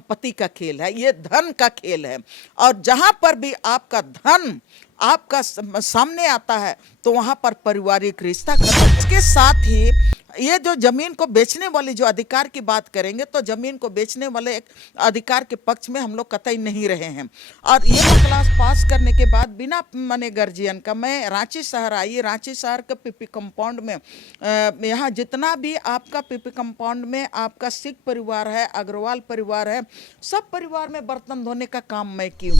संपत्ति का खेल है, ये धन का खेल है। और जहां पर भी आपका धन आपका सामने आता है तो वहां पर पारिवारिक रिश्ता खत्म। इसके साथ ही ये जो जमीन को बेचने वाले जो अधिकार की बात करेंगे तो जमीन को बेचने वाले एक अधिकार के पक्ष में हम लोग कतई नहीं रहे हैं। और ये क्लास पास करने के बाद बिना मने गार्जियन का मैं रांची शहर आई। रांची शहर के पीपी कंपाउंड में यहाँ जितना भी आपका पीपी कंपाउंड में आपका सिख परिवार है, अग्रवाल परिवार है, सब परिवार में बर्तन धोने का काम मैं की हूँ।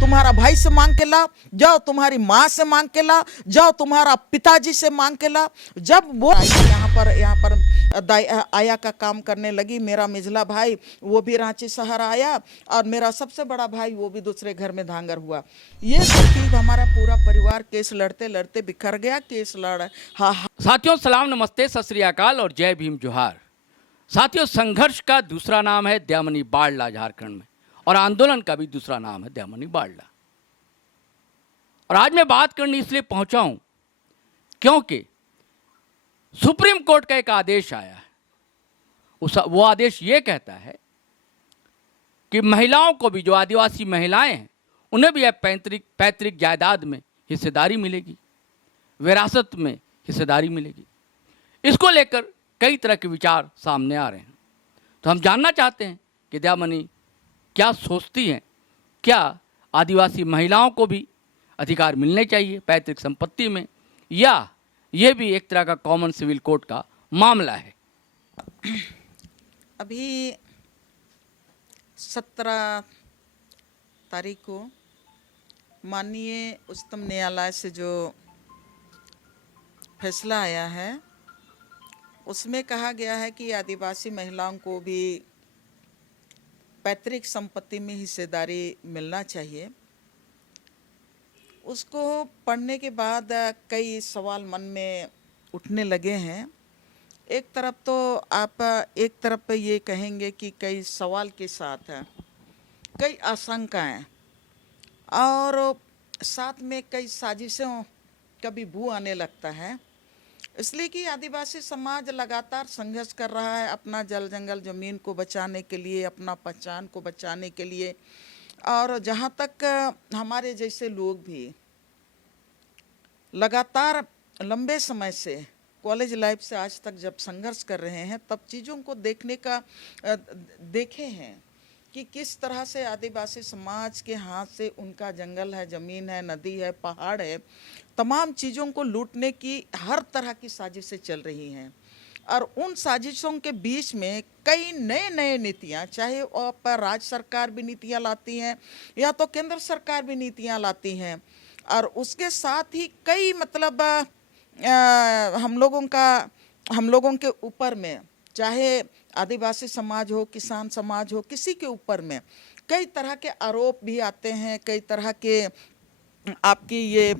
तुम्हारा भाई से मांग के ला, जाओ तुम्हारी माँ से मांग के ला, जाओ तुम्हारा पिताजी से मांग के ला। जब वो यहाँ पर आया का काम करने लगी, मेरा मिझला भाई वो भी रांची शहर आया और मेरा सबसे बड़ा भाई वो भी दूसरे घर में धांगर हुआ। ये तरकीब हमारा पूरा परिवार केस लड़ते लड़ते बिखर गया। केस लड़ हाँ। साथियों सलाम, नमस्ते, सत श्री अकाल और जय भीम जोहार। साथियों, संघर्ष का दूसरा नाम है दयामनी बाड़ला झारखंड में, और आंदोलन का भी दूसरा नाम है दयामनी बाड़ला। और आज मैं बात करने इसलिए पहुंचा हूं क्योंकि सुप्रीम कोर्ट का एक आदेश आया है। वो आदेश ये कहता है कि महिलाओं को भी, जो आदिवासी महिलाएं हैं, उन्हें भी अब पैतृक जायदाद में हिस्सेदारी मिलेगी, विरासत में हिस्सेदारी मिलेगी। इसको लेकर कई तरह के विचार सामने आ रहे हैं। तो हम जानना चाहते हैं कि दयामनी क्या सोचती हैं। क्या आदिवासी महिलाओं को भी अधिकार मिलने चाहिए पैतृक संपत्ति में, या ये भी एक तरह का कॉमन सिविल कोड का मामला है? अभी 17 तारीख को माननीय उच्चतम न्यायालय से जो फैसला आया है उसमें कहा गया है कि आदिवासी महिलाओं को भी पैतृक संपत्ति में हिस्सेदारी मिलना चाहिए। उसको पढ़ने के बाद कई सवाल मन में उठने लगे हैं। एक तरफ तो आप एक तरफ ये कहेंगे कि कई सवाल के साथ कई आशंकाएं और साथ में कई साजिशों का भी बू आने लगता है, इसलिए कि आदिवासी समाज लगातार संघर्ष कर रहा है अपना जल जंगल ज़मीन को बचाने के लिए, अपना पहचान को बचाने के लिए। और जहाँ तक हमारे जैसे लोग भी लगातार लंबे समय से कॉलेज लाइफ से आज तक जब संघर्ष कर रहे हैं तब चीज़ों को देखे हैं कि किस तरह से आदिवासी समाज के हाथ से उनका जंगल है, ज़मीन है, नदी है, पहाड़ है, तमाम चीज़ों को लूटने की हर तरह की साजिशें चल रही हैं। और उन साजिशों के बीच में कई नए नीतियाँ, चाहे पर राज्य सरकार भी नीतियाँ लाती हैं या तो केंद्र सरकार भी नीतियाँ लाती हैं, और उसके साथ ही कई मतलब हम लोगों के ऊपर में, चाहे आदिवासी समाज हो, किसान समाज हो, किसी के ऊपर में कई तरह के आरोप भी आते हैं, कई तरह के आपकी ये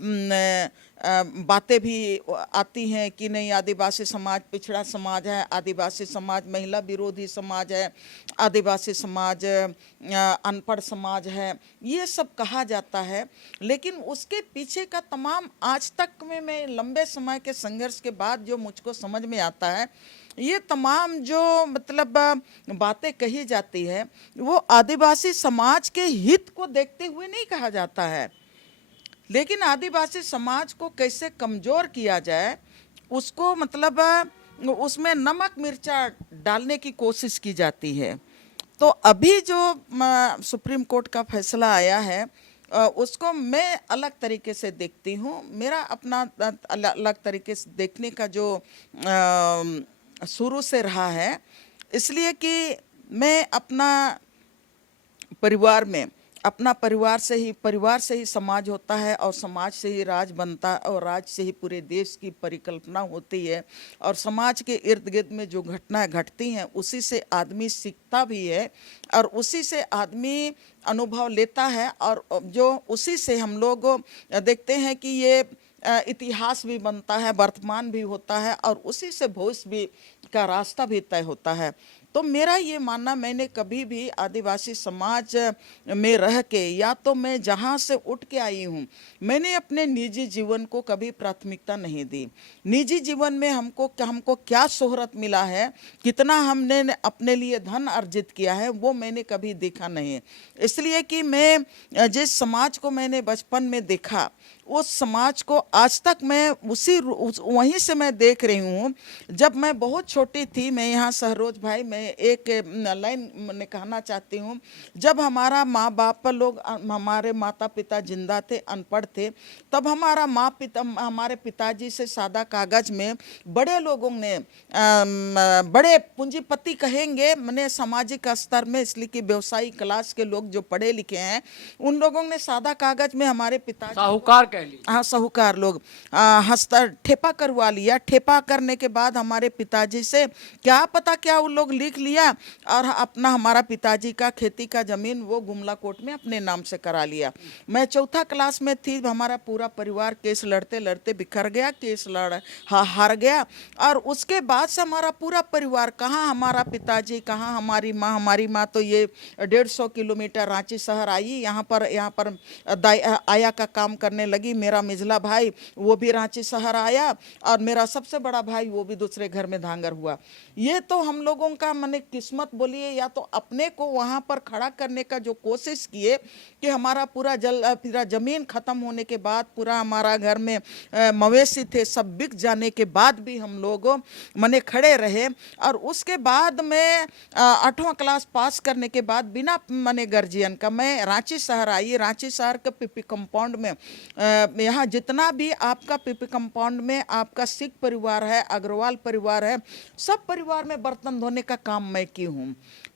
बातें भी आती हैं कि नहीं आदिवासी समाज पिछड़ा समाज है, आदिवासी समाज महिला विरोधी समाज है, आदिवासी समाज अनपढ़ समाज है, ये सब कहा जाता है। लेकिन उसके पीछे का तमाम आज तक में मैं लंबे समय के संघर्ष के बाद जो मुझको समझ में आता है, ये तमाम जो मतलब बातें कही जाती है वो आदिवासी समाज के हित को देखते हुए नहीं कहा जाता है, लेकिन आदिवासी समाज को कैसे कमज़ोर किया जाए उसको मतलब उसमें नमक मिर्चा डालने की कोशिश की जाती है। तो अभी जो सुप्रीम कोर्ट का फैसला आया है उसको मैं अलग तरीके से देखती हूँ। मेरा अपना अलग तरीके से देखने का जो शुरू से रहा है, इसलिए कि मैं अपना परिवार से ही समाज होता है और समाज से ही राज बनता है और राज से ही पूरे देश की परिकल्पना होती है। और समाज के इर्द गिर्द में जो घटनाएं घटती हैं उसी से आदमी सीखता भी है और उसी से आदमी अनुभव लेता है, और जो उसी से हम लोग देखते हैं कि ये इतिहास भी बनता है, वर्तमान भी होता है और उसी से भविष्य भी का रास्ता भी तय होता है। तो मेरा ये मानना, मैंने कभी भी आदिवासी समाज में रह के, या तो मैं जहाँ से उठ के आई हूँ, मैंने अपने निजी जीवन को कभी प्राथमिकता नहीं दी। निजी जीवन में हमको क्या शोहरत मिला है, कितना हमने अपने लिए धन अर्जित किया है, वो मैंने कभी देखा नहीं। इसलिए कि मैं जिस समाज को मैंने बचपन में देखा, उस समाज को आज तक मैं वहीं से मैं देख रही हूँ। जब मैं बहुत छोटी थी, मैं यहाँ सहरोज भाई, मैं एक लाइन में कहना चाहती हूँ। जब हमारा माँ बाप लोग, हमारे माता पिता जिंदा थे, अनपढ़ थे, तब हमारे पिताजी से सादा कागज में बड़े लोगों ने, बड़े पूंजीपति कहेंगे मैंने सामाजिक स्तर में, इसलिए कि व्यवसायिक क्लास के लोग जो पढ़े लिखे हैं, उन लोगों ने सादा कागज में हमारे पिताजी, साहूकार कह ली, हाँ साहूकार लोग, ठेपा करवा लिया। ठेपा करने के बाद हमारे पिताजी से क्या पता क्या उन लोग लिख लिया, और अपना हमारा पिताजी का खेती का जमीन वो गुमला कोर्ट में अपने नाम से करा लिया। मैं चौथा क्लास में थी, हमारा पूरा परिवार केस लड़ते लड़ते बिखर गया, केस हार गया। और उसके बाद से हमारा पूरा परिवार, कहाँ हमारा पिताजी, कहाँ हमारी माँ तो ये 150 किलोमीटर रांची शहर आई, यहाँ पर आया का काम करने लगी। मेरा मिझला भाई वो भी रांची शहर आया, और मेरा सबसे बड़ा भाई वो भी दूसरे घर में धांगर हुआ। ये तो हम लोगों का मैंने किस्मत बोलिए, या तो अपने को वहाँ पर खड़ा करने का जो कोशिश किए, कि हमारा पूरा जमीन खत्म होने के बाद, पूरा हमारा घर में मवेशी थे, सब बिक जाने के बाद भी हम लोग मैंने खड़े रहे। और उसके बाद में 8वां क्लास पास करने के बाद बिना मैंने गार्जियन का मैं रांची शहर आई। रांची शहर के पीपी कंपाउंड में, यहाँ जितना भी आपका पीपी कंपाउंड में आपका सिख परिवार है, अग्रवाल परिवार है, सब परिवार में बर्तन धोने का काम मैं की हूँ।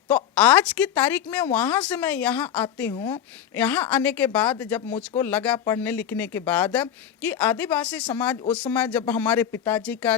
तो आज की तारीख में वहाँ से मैं यहाँ आती हूँ। यहाँ आने के बाद जब मुझको लगा पढ़ने लिखने के बाद कि आदिवासी समाज, उस समय जब हमारे पिताजी का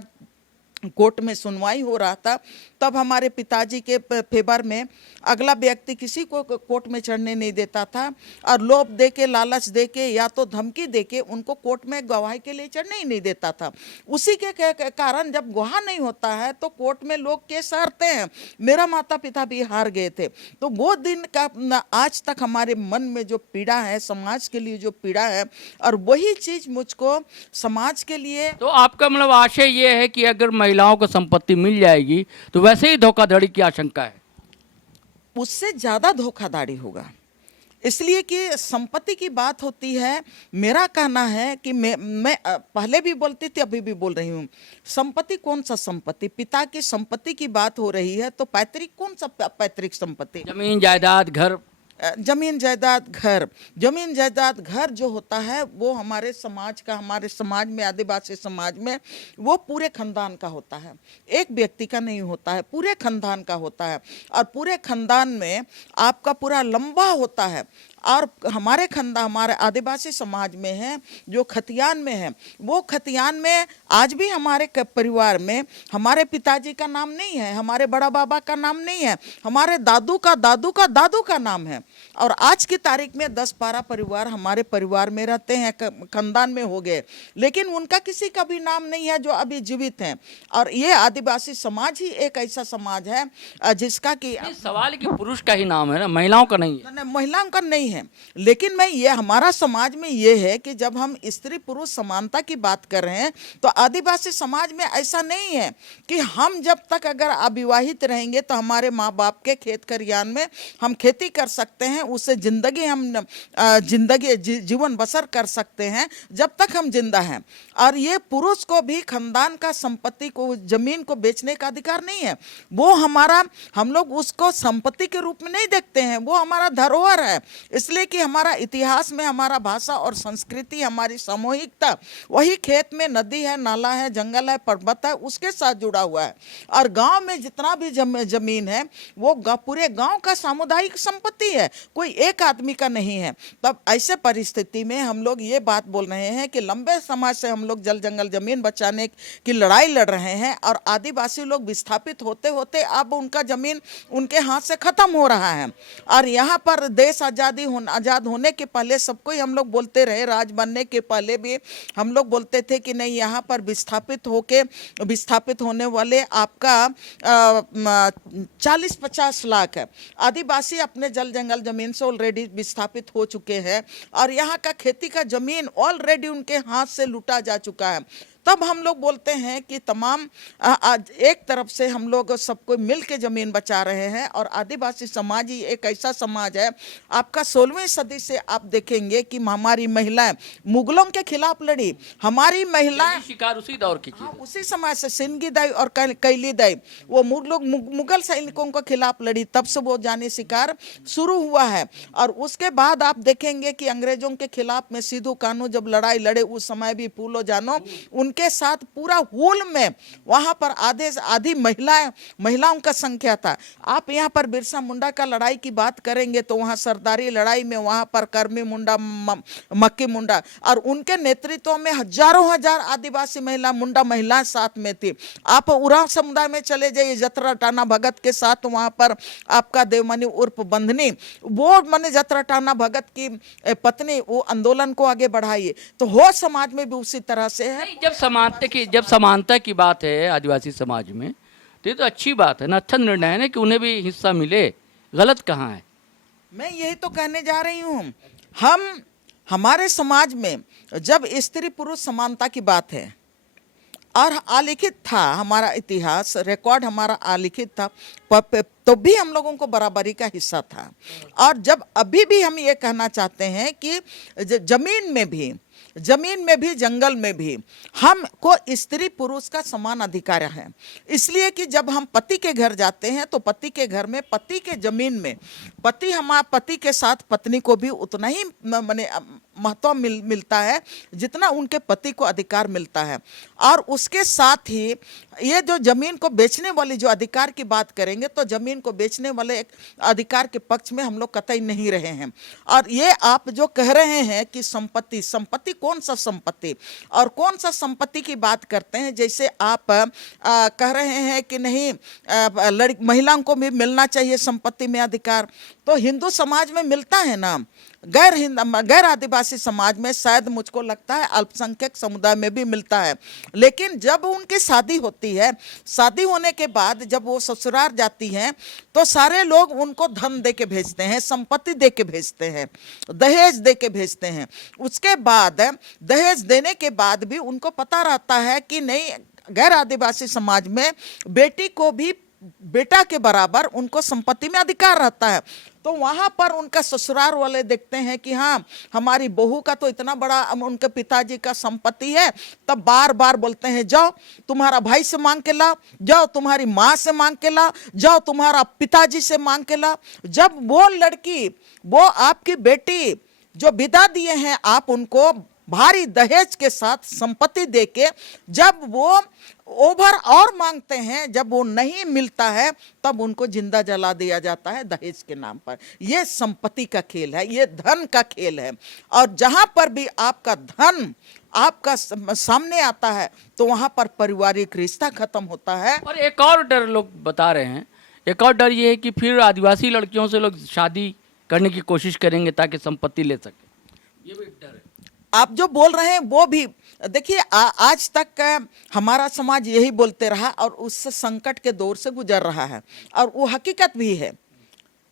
कोर्ट में सुनवाई हो रहा था, तब हमारे पिताजी के फेवर में अगला व्यक्ति किसी को कोर्ट में चढ़ने नहीं देता था, और लोभ दे के, लालच दे के, या तो धमकी दे के उनको कोर्ट में गवाही के लिए चढ़ने ही नहीं देता था। उसी के कारण जब गवाह नहीं होता है तो कोर्ट में लोग केस हारते हैं। मेरा माता पिता भी हार गए थे। तो वो दिन का आज तक हमारे मन में जो पीड़ा है, समाज के लिए जो पीड़ा है, और वही चीज़ मुझको समाज के लिए। तो आपका मतलब आशय ये है कि अगर महिलाओं को संपत्ति मिल जाएगी तो वैसे ही धोखाधड़ी की आशंका है? उससे ज़्यादा धोखाधड़ी होगा, इसलिए कि संपत्ति की बात होती है। मेरा कहना है कि मैं पहले भी बोलती थी, अभी भी बोल रही हूँ, संपत्ति कौन सा संपत्ति, पिता की संपत्ति की बात हो रही है, तो पैतृक कौन सा पैतृक संपत्ति, जमीन जायदाद घर, जमीन जायदाद घर जो होता है वो हमारे समाज का, हमारे समाज में, आदिवासी समाज में, वो पूरे खानदान का होता है, एक व्यक्ति का नहीं होता है, पूरे खानदान का होता है। और पूरे खानदान में आपका पूरा लंबा होता है। और हमारे आदिवासी समाज में है जो खतियान में है, वो खतियान में आज भी हमारे परिवार में हमारे पिताजी का नाम नहीं है, हमारे बड़ा बाबा का नाम नहीं है, हमारे दादू का दादू का दादू का नाम है। और आज की तारीख में 10-12 परिवार हमारे परिवार में रहते हैं, खानदान में हो गए, लेकिन उनका किसी का भी नाम नहीं है जो अभी जीवित हैं। और ये आदिवासी समाज ही एक ऐसा समाज है जिसका कि सवाल कि पुरुष का ही नाम है ना, महिलाओं का नहीं है। महिलाओं का नहीं है। लेकिन हमारा समाज में ये है कि जब हम स्त्री पुरुष समानता की बात कर रहे हैं, तो आदिवासी समाज में ऐसा नहीं है कि हम जब तक अगर अविवाहित रहेंगे तो हमारे माँ बाप के खेत खलिहान में हम खेती कर सकते हैं, उससे जीवन बसर कर सकते हैं जब तक हम जिंदा हैं। और ये पुरुष को भी खानदान का संपत्ति को, जमीन को बेचने का अधिकार नहीं है। वो हम लोग उसको संपत्ति के रूप में नहीं देखते हैं, वो हमारा धरोहर है। इसलिए कि हमारा इतिहास में हमारा भाषा और संस्कृति, हमारी सामूहिकता वही खेत में नदी है, नाला है, जंगल है, पर्वत है, उसके साथ जुड़ा हुआ है। और गांव में जितना भी जमीन है वो पूरे गांव का सामुदायिक संपत्ति है, कोई एक आदमी का नहीं है। तब ऐसे परिस्थिति में हम लोग ये बात बोल रहे हैं कि लंबे समय से हम लोग जल जंगल जमीन बचाने की लड़ाई लड़ रहे हैं, और आदिवासी लोग विस्थापित होते होते अब उनका जमीन उनके हाथ से खत्म हो रहा है। और यहाँ पर देश आज़ादी आज़ाद होने के पहले सबको ही हम लोग बोलते रहे, राज बनने के पहले भी हम लोग बोलते थे कि नहीं, यहाँ पर विस्थापित होने वाले आपका 40-50 लाख है आदिवासी अपने जल जंगल जमीन से ऑलरेडी विस्थापित हो चुके हैं, और यहाँ का खेती का जमीन ऑलरेडी उनके हाथ से लूटा जा चुका है। तब हम लोग बोलते हैं कि तमाम आज एक तरफ से हम लोग सबको मिल के ज़मीन बचा रहे हैं, और आदिवासी समाज ही एक ऐसा समाज है, आपका 16वीं सदी से आप देखेंगे कि हमारी महिलाएं मुगलों के खिलाफ लड़ी। हमारी महिलाएं शिकार उसी दौर की चीज। उसी समय से सिंगी दाई और कैली दाई वो मुगल सैनिकों के खिलाफ लड़ी, तब से वो जाने शिकार शुरू हुआ है। और उसके बाद आप देखेंगे कि अंग्रेजों के खिलाफ में सिद्धू कान्हू जब लड़ाई लड़े, उस समय भी फूलो जानो के साथ पूरा हुल में वहां पर आधी महिलाओं का संख्या था। आप यहां पर बिरसा मुंडा का लड़ाई की बात करेंगे तो वहां सरदारी लड़ाई में वहां पर कर्मी मुंडा, मक्की मुंडा और उनके नेतृत्व में हजारों हजार आदिवासी मुंडा महिलाएं साथ में थी। आप उरांव समुदाय में चले जाइए, जतरा टाना भगत के साथ वहां पर आपका देवमणि उर्फ बंधनी, वो माने जतरा टाना भगत की पत्नी, वो आंदोलन को आगे बढ़ाइए। तो हो समाज में भी उसी तरह से है। जब समानता की बात है आदिवासी समाज में, तो ये तो अच्छी बात है ना, अच्छा निर्णय है ना कि उन्हें भी हिस्सा मिले। गलत कहाँ है? मैं यही तो कहने जा रही हूँ। हमारे समाज में जब स्त्री पुरुष समानता की बात है, और आलिखित था हमारा इतिहास, रिकॉर्ड हमारा आलिखित था, तो भी हम लोगों को बराबरी का हिस्सा था। और जब अभी भी हम ये कहना चाहते हैं कि जमीन में भी जंगल में भी हमको स्त्री पुरुष का समान अधिकार है। इसलिए कि जब हम पति के घर जाते हैं तो पति के घर में, पति के जमीन में पति के साथ पत्नी को भी उतना ही माने महत्व मिलता है जितना उनके पति को अधिकार मिलता है। और उसके साथ ही ये जो जमीन को बेचने वाली जो अधिकार की बात करेंगे, तो जमीन को बेचने वाले एक अधिकार के पक्ष में हम लोग कतई नहीं रहे हैं। और ये आप जो कह रहे हैं कि संपत्ति कौन सा संपत्ति और कौन सा संपत्ति की बात करते हैं, जैसे आप कह रहे हैं कि नहीं महिलाओं को भी मिलना चाहिए संपत्ति में अधिकार, तो हिंदू समाज में मिलता है ना, गैर आदिवासी समाज में शायद मुझको लगता है अल्पसंख्यक समुदाय में भी मिलता है। लेकिन जब उनकी शादी होती है, शादी होने के बाद जब वो ससुराल जाती हैं तो सारे लोग उनको धन दे के भेजते हैं, संपत्ति दे के भेजते हैं, दहेज दे के भेजते हैं। उसके बाद दहेज देने के बाद भी उनको पता रहता है कि नहीं, गैर आदिवासी समाज में बेटी को भी बेटा के बराबर उनको संपत्ति में अधिकार रहता है। तो वहां पर उनका ससुराल वाले देखते हैं कि हाँ, हमारी बहू का तो इतना बड़ा उनके पिताजी का संपत्ति है, तब बार बार बोलते हैं जाओ तुम्हारा भाई से मांग के लाओ, जाओ तुम्हारी माँ से मांग के लाओ, जाओ तुम्हारा पिताजी से मांग के लाओ। जब वो लड़की, वो आपकी बेटी जो विदा दिए हैं, आप उनको भारी दहेज के साथ संपत्ति देके जब वो ओवर और मांगते हैं, जब वो नहीं मिलता है तब उनको जिंदा जला दिया जाता है दहेज के नाम पर। ये संपत्ति का खेल है, ये धन का खेल है। और जहां पर भी आपका धन आपका सामने आता है तो वहां पर पारिवारिक रिश्ता खत्म होता है। और एक और डर लोग बता रहे हैं, एक और डर ये है कि फिर आदिवासी लड़कियों से लोग शादी करने की कोशिश करेंगे ताकि संपत्ति ले सके। ये भी एक डर है। आप जो बोल रहे हैं वो भी देखिए, आज तक हमारा समाज यही बोलते रहा और उस संकट के दौर से गुजर रहा है, और वो हकीकत भी है,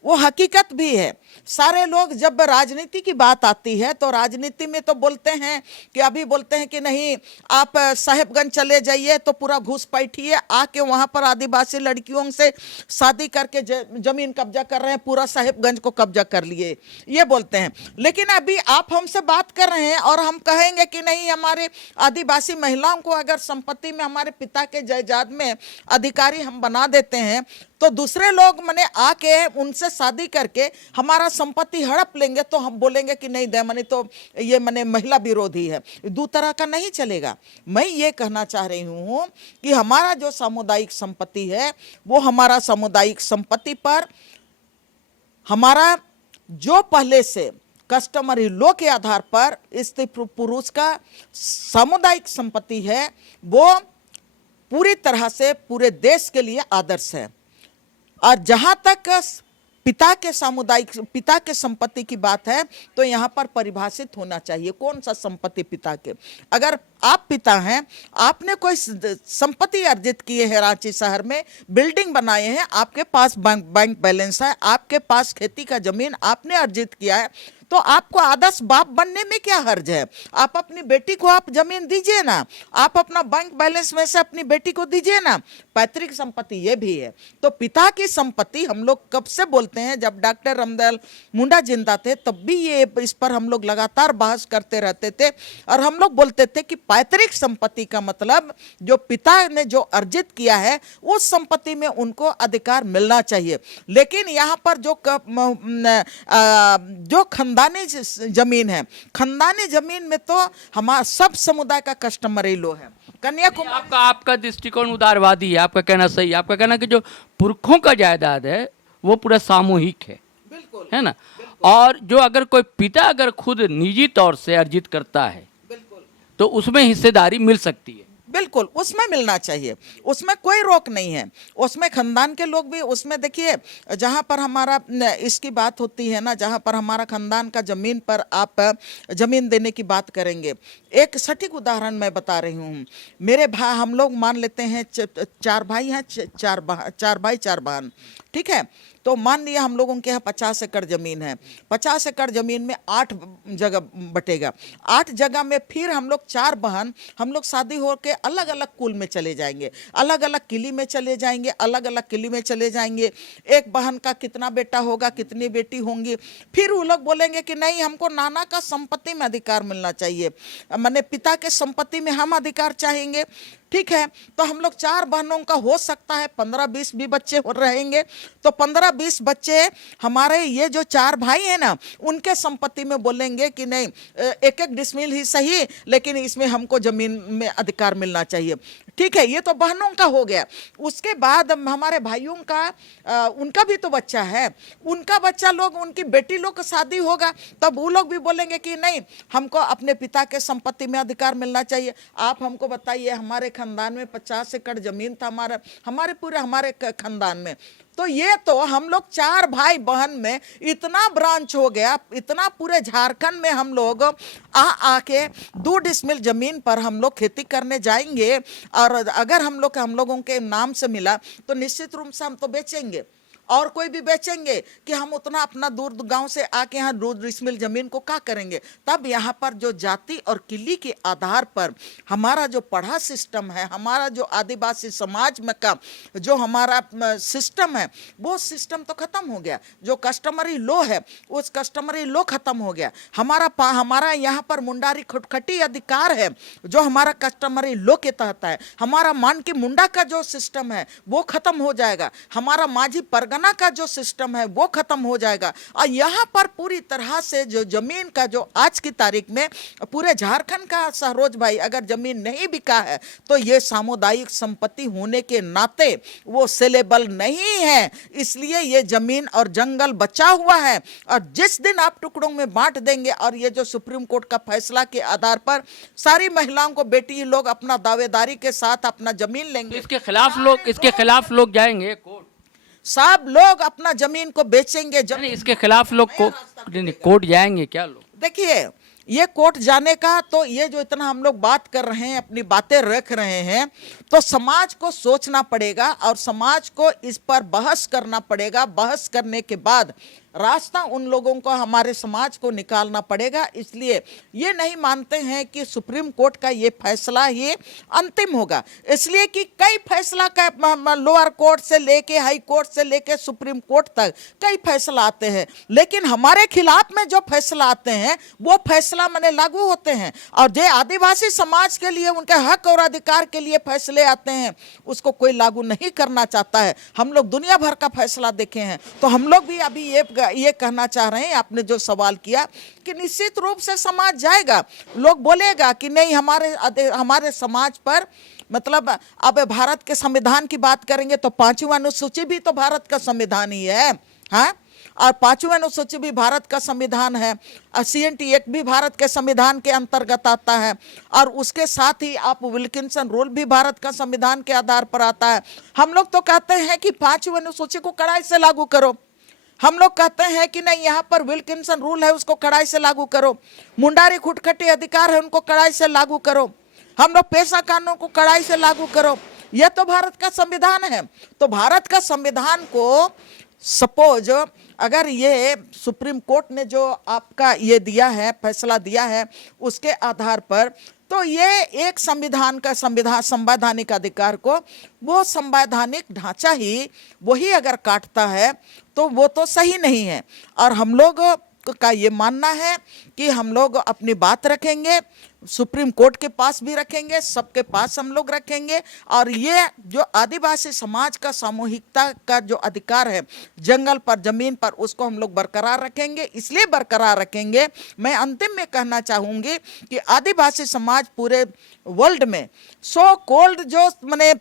वो हकीकत भी है। सारे लोग जब राजनीति की बात आती है तो राजनीति में तो बोलते हैं कि अभी बोलते हैं कि नहीं, आप साहेबगंज चले जाइए तो पूरा घूस बैठिए, आके वहाँ पर आदिवासी लड़कियों से शादी करके जमीन कब्जा कर रहे हैं, पूरा साहेबगंज को कब्जा कर लिए, ये बोलते हैं। लेकिन अभी आप हमसे बात कर रहे हैं और हम कहेंगे कि नहीं, हमारे आदिवासी महिलाओं को अगर संपत्ति में हमारे पिता के जायदाद में अधिकारी हम बना देते हैं तो दूसरे लोग मने आके उनसे शादी करके हमारा संपत्ति हड़प लेंगे, तो हम बोलेंगे कि नहीं देवमणि तो ये मने महिला विरोधी है। दो तरह का नहीं चलेगा। मैं ये कहना चाह रही हूँ कि हमारा जो सामुदायिक संपत्ति है वो हमारा सामुदायिक संपत्ति पर हमारा जो पहले से कस्टमरी लॉ के आधार पर स्त्री पुरुष का सामुदायिक संपत्ति है, वो पूरी तरह से पूरे देश के लिए आदर्श है। और जहाँ तक पिता के संपत्ति की बात है तो यहाँ पर परिभाषित होना चाहिए कौन सा संपत्ति पिता के। अगर आप पिता हैं, आपने कोई संपत्ति अर्जित की है रांची शहर में, बिल्डिंग बनाए हैं, आपके पास बैंक बैलेंस है, आपके पास खेती का जमीन आपने अर्जित किया है, तो आपको आदर्श बाप बनने में क्या हर्ज है। आप अपनी बेटी को आप जमीन दीजिए ना, आप अपना बैंक बैलेंस में से अपनी बेटी को दीजिए ना। पैतृक संपत्ति ये भी है। तो पिता की संपत्ति हम लोग कब से बोलते हैं, जब डॉक्टर रामदयाल मुंडा जिंदा थे तब भी ये इस पर हम लोग लगातार बहस करते रहते थे, और हम लोग बोलते थे कि पैतृक संपत्ति का मतलब जो पिता ने जो अर्जित किया है उस संपत्ति में उनको अधिकार मिलना चाहिए। लेकिन यहाँ पर जो खानदानी जमीन है, खानदानी जमीन में तो हमारा सब समुदाय का कस्टमरी लो है। कन्याकुमारी आपका दृष्टिकोण उदारवादी है, आपका कहना सही है। आपका कहना कि जो पुरखों का जायदाद है वो पूरा सामूहिक है, बिल्कुल है ना। और जो अगर कोई पिता अगर खुद निजी तौर से अर्जित करता है बिल्कुल तो उसमें हिस्सेदारी मिल सकती है। बिल्कुल उसमें मिलना चाहिए, उसमें कोई रोक नहीं है। उसमें खानदान के लोग भी उसमें, देखिए जहाँ पर हमारा इसकी बात होती है ना, जहाँ पर हमारा खानदान का जमीन पर आप जमीन देने की बात करेंगे, एक सटीक उदाहरण मैं बता रही हूँ। मेरे भाई, हम लोग मान लेते हैं 4 भाई हैं, 4 भाई 4 बहन, ठीक है। तो मान लिया हम लोगों के यहाँ 50 एकड़ जमीन है, 50 एकड़ जमीन में 8 जगह बटेगा, 8 जगह में फिर हम लोग 4 बहन हम लोग शादी हो के अलग अलग कुल में चले जाएंगे, अलग अलग किली में चले जाएंगे, अलग अलग किली में चले जाएंगे। एक बहन का कितना बेटा होगा, कितनी बेटी होंगी, फिर वो लोग बोलेंगे कि नहीं हमको नाना का संपत्ति में अधिकार मिलना चाहिए, माने पिता के संपत्ति में हम अधिकार चाहेंगे, ठीक है। तो हम लोग 4 बहनों का हो सकता है 15-20 भी बच्चे रहेंगे, तो 15-20 बच्चे हमारे ये जो 4 भाई हैं ना उनके संपत्ति में बोलेंगे कि नहीं 1-1 डिसमिल ही सही, लेकिन इसमें हमको जमीन में अधिकार मिलना चाहिए, ठीक है। ये तो बहनों का हो गया। उसके बाद हमारे भाइयों का उनका भी तो बच्चा है, उनका बच्चा लोग, उनकी बेटी लोग का शादी होगा, तब वो लोग भी बोलेंगे कि नहीं हमको अपने पिता के संपत्ति में अधिकार मिलना चाहिए। आप हमको बताइए, हमारे खानदान में 50 एकड़ जमीन था, हमारे खानदान में, तो ये तो हम लोग 4 भाई बहन में इतना ब्रांच हो गया, इतना पूरे झारखंड में हम लोग आके 2 डिसमिल जमीन पर हम लोग खेती करने जाएंगे, और अगर हम लोगों के नाम से मिला तो निश्चित रूप से हम तो बेचेंगे, और कोई भी बेचेंगे कि हम उतना अपना दूर गांव से आके यहाँ 2 डिसमिल जमीन को क्या करेंगे। तब यहाँ पर जो जाति और किली के आधार पर हमारा जो पढ़ा सिस्टम है, हमारा जो आदिवासी समाज में का जो हमारा सिस्टम है, वो सिस्टम तो खत्म हो गया। जो कस्टमरी लो है उस कस्टमरी लो खत्म हो गया। हमारा यहाँ पर मुंडारी खुटखटी अधिकार है जो हमारा कस्टमरी लो के तहत है। हमारा मान की मुंडा का जो सिस्टम है वो खत्म हो जाएगा, हमारा माझी परगना का जो सिस्टम है वो खत्म हो जाएगा। और यहाँ पर पूरी तरह से जो जमीन का जो आज की तारीख में पूरे झारखंड का सहरोज भाई अगर जमीन नहीं बिका है तो ये सामुदायिक संपत्ति होने के नाते वो सेलेबल नहीं है, इसलिए ये जमीन और जंगल बचा हुआ है। और जिस दिन आप टुकड़ों में बांट देंगे और ये जो सुप्रीम कोर्ट का फैसला के आधार पर सारी महिलाओं को बेटी लोग अपना दावेदारी के साथ अपना जमीन लेंगे, इसके खिलाफ लोग जाएंगे कोर्ट, सब लोग अपना जमीन को बेचेंगे। इसके खिलाफ लोग कोर्ट जाएंगे क्या लोग? देखिए ये कोर्ट जाने का, तो ये जो इतना हम लोग बात कर रहे हैं, अपनी बातें रख रहे हैं, तो समाज को सोचना पड़ेगा और समाज को इस पर बहस करना पड़ेगा। बहस करने के बाद रास्ता उन लोगों को, हमारे समाज को निकालना पड़ेगा। इसलिए ये नहीं मानते हैं कि सुप्रीम कोर्ट का ये फैसला ही अंतिम होगा, इसलिए कि कई फैसला का लोअर कोर्ट से लेके हाई कोर्ट से लेके सुप्रीम कोर्ट तक कई फैसला आते हैं, लेकिन हमारे खिलाफ में जो फैसला आते हैं वो फैसला माने लागू होते हैं। और जो आदिवासी समाज के लिए, उनके हक और अधिकार के लिए फैसले आते हैं उसको कोई लागू नहीं करना चाहता है। हम लोग दुनिया भर का फैसला देखे हैं, तो हम लोग भी अभी ये कहना चाह रहे हैं, आपने जो सवाल किया कि निश्चित रूप से समाज जाएगा, लोग बोलेगा कि नहीं हमारे समाज पर, मतलब अब भारत के संविधान की बात करेंगे तो 5वीं अनुसूची भी तो भारत का संविधान ही है, हाँ, और 5वीं अनुसूची भी भारत का संविधान है, CNT एक्ट भी भारत के संविधान के अंतर्गत आता है, और उसके साथ ही आप विल्किंसन रूल भी भारत का संविधान के आधार पर आता है। हम लोग तो कहते हैं कि 5वीं अनुसूची को कड़ाई से लागू करो, हम लोग कहते हैं कि नहीं, यहाँ पर विल्किंसन रूल है, उसको कड़ाई से लागू करो। मुंडारी खुटखटी अधिकार है, उनको कड़ाई से लागू करो। हम लोग पेशा कानून को कड़ाई से लागू करो। यह तो भारत का संविधान है। तो भारत का संविधान को सपोज अगर ये सुप्रीम कोर्ट ने जो आपका ये दिया है, फैसला दिया है, उसके आधार पर, तो ये एक संवैधानिक अधिकार को, वो संवैधानिक ढांचा ही वही अगर काटता है तो वो तो सही नहीं है। और हम लोग का ये मानना है कि हम लोग अपनी बात रखेंगे, सुप्रीम कोर्ट के पास भी रखेंगे, सबके पास हम लोग रखेंगे। और ये जो आदिवासी समाज का सामूहिकता का जो अधिकार है जंगल पर, जमीन पर, उसको हम लोग बरकरार रखेंगे। इसलिए बरकरार रखेंगे, मैं अंतिम में कहना चाहूँगी कि आदिवासी समाज पूरे वर्ल्ड में सो कॉल्ड जो माने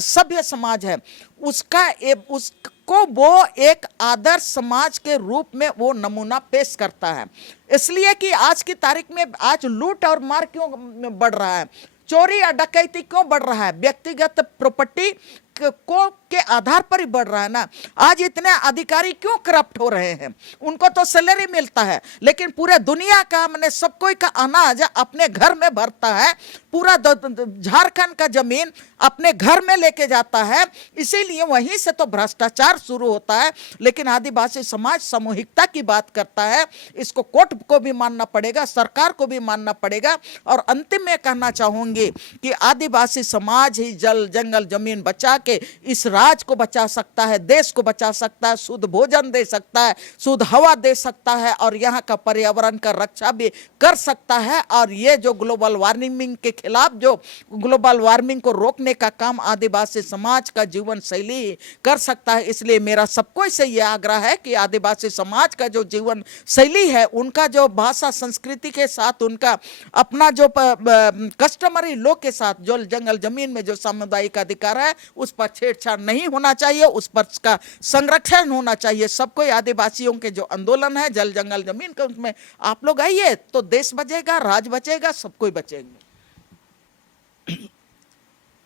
सभ्य समाज है, उसको वो एक आदर्श समाज के रूप में वो नमूना पेश करता है। इसलिए कि आज की तारीख में आज लूट और मार क्यों बढ़ रहा है, चोरी या डकैती क्यों बढ़ रहा है, व्यक्तिगत प्रॉपर्टी के आधार पर ही बढ़ रहा है ना। आज इतने अधिकारी क्यों करप्ट हो रहे हैं, उनको तो सैलरी मिलता है, लेकिन पूरे दुनिया का मैंने सब कोई का अनाज अपने घर में भरता है, पूरा झारखंड का जमीन अपने घर में लेके जाता है। इसीलिए वहीं से तो भ्रष्टाचार शुरू होता है। लेकिन आदिवासी समाज सामूहिकता की बात करता है, इसको कोर्ट को भी मानना पड़ेगा, सरकार को भी मानना पड़ेगा। और अंतिम में कहना चाहूंगी कि आदिवासी समाज ही जल जंगल जमीन बचा के इस राज को बचा सकता है, देश को बचा सकता है, शुद्ध भोजन दे सकता है, शुद्ध हवा दे सकता है, और यहाँ का पर्यावरण का रक्षा भी कर सकता है। और ये जो ग्लोबल वार्मिंग के खिलाफ, जो ग्लोबल वार्मिंग को रोकने का काम आदिवासी समाज का जीवन शैली कर सकता है। इसलिए मेरा सबको से ये आग्रह है कि आदिवासी समाज का जो जीवन शैली है, उनका जो भाषा संस्कृति के साथ, उनका अपना जो कस्टमरी लोग के साथ जो जंगल जमीन में जो सामुदायिक अधिकार है, उस पर छेड़छाड़ नहीं होना चाहिए, उस पर का संरक्षण होना चाहिए। सबको आदिवासियों के जो आंदोलन है जल जंगल जमीन का, उसमें आप लोग आइए तो देश बचेगा, राज बचेगा, सब कोई बचेंगे।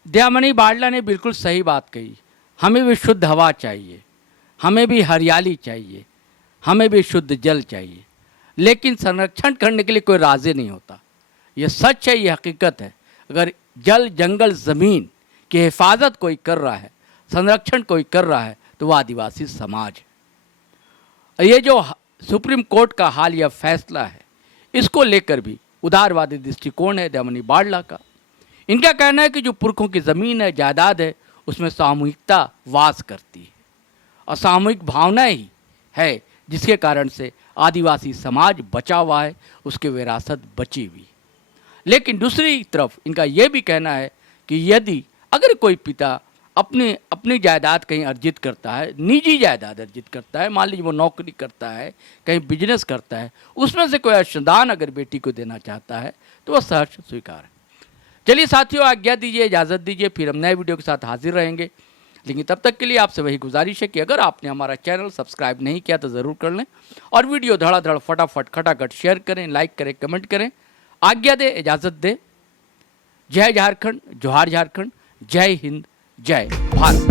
दयामणि बारला ने बिल्कुल सही बात कही। हमें भी शुद्ध हवा चाहिए, हमें भी हरियाली चाहिए, हमें भी शुद्ध जल चाहिए, लेकिन संरक्षण करने के लिए कोई राजी नहीं होता। ये सच है, ये हकीकत है। अगर जल जंगल ज़मीन की हिफाजत कोई कर रहा है, संरक्षण कोई कर रहा है, तो वह आदिवासी समाज है। ये जो सुप्रीम कोर्ट का हालिया फैसला है, इसको लेकर भी उदारवादी दृष्टिकोण है दयामणि बारला का। इनका कहना है कि जो पुरखों की ज़मीन है, जायदाद है, उसमें सामूहिकता वास करती है, और सामूहिक भावना ही है जिसके कारण से आदिवासी समाज बचा हुआ है, उसकी विरासत बची हुई। लेकिन दूसरी तरफ इनका यह भी कहना है कि यदि अगर कोई पिता अपनी जायदाद कहीं अर्जित करता है, निजी जायदाद अर्जित करता है, मान लीजिए वो नौकरी करता है, कहीं बिजनेस करता है, उसमें से कोई अंशदान अगर बेटी को देना चाहता है तो वह सहर्ष स्वीकार है। चलिए साथियों, आज्ञा दीजिए, इजाज़त दीजिए, फिर हम नए वीडियो के साथ हाजिर रहेंगे। लेकिन तब तक के लिए आपसे वही गुजारिश है कि अगर आपने हमारा चैनल सब्सक्राइब नहीं किया तो ज़रूर कर लें, और वीडियो धड़ाधड़ फटाफट खटाखट शेयर करें, लाइक करें, कमेंट करें। आज्ञा दे, इजाज़त दे। जय झारखंड, जोहार झारखंड, जय हिंद, जय भारत।